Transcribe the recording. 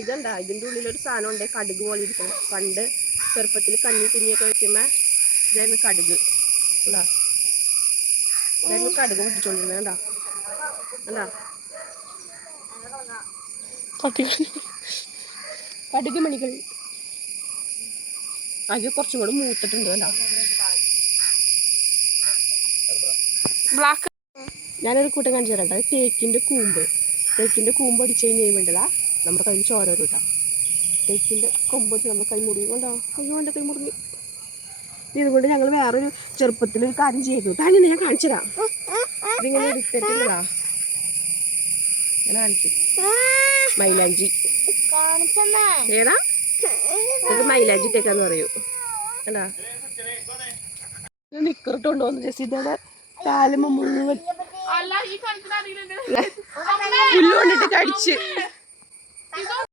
ഇതെന്താ ഇതിന്റെ ഉള്ളിലൊരു സാധനം ഉണ്ട് കടുക് പോലെ ഇരിക്കണം. പണ്ട് ചെറുപ്പത്തിൽ കഞ്ഞി കുഞ്ഞിയൊക്കെ വയ്ക്കുമ്പോൾ ഇതായിരുന്നു കടുക്. ഉണ്ടാ ഇതായിരുന്നു കടുക് പൊട്ടിച്ചോണ്ടിരുന്നത്. കണ്ടാ? കണ്ടാ? കടുക് മണികൾ. അത് കുറച്ചും കൂടെ മൂത്തിട്ടുണ്ട്. കണ്ടാ? ബ്ലാക്ക്. ഞാനൊരു കൂട്ടം കാണിച്ചു തരാം കേട്ടോ. തേക്കിന്റെ കൂമ്പ്. തേക്കിന്റെ കൂമ്പ് അടിച്ച് കഴിഞ്ഞ് കഴിയുമ്പോണ്ടല്ല നമ്മുടെ കയ്യിൽ ചോര വരും കേട്ടോ. തേക്കിന്റെ കൊമ്പ് വെച്ച് നമ്മുടെ കൈ മുറിയും കൊണ്ടോ? അയ്യോ എന്റെ കൈ മുറിഞ്ഞു. ഇതുകൊണ്ട് ഞങ്ങൾ വേറൊരു ചെറുപ്പത്തിൽ ഒരു കാര്യം ചെയ്തു താനെ ഞാൻ കാണിച്ചു തരാം ഇതിങ്ങനെ എടുത്തിട്ടില്ലടാ ഞാൻ കാണിച്ചു. മൈലാഞ്ചി. ഏതാ? ഇത് മൈലാഞ്ചി തേക്കാന്ന് പറയൂ. അല്ലാ നിക്കറിട്ടുണ്ടോ ജസിതയുടെ കാലുമ്പ മുഴുവൻ അല്ല ഈ കാണിക്കുന്ന പുല്ല് കൊണ്ടിട്ട് കടിച്ച്.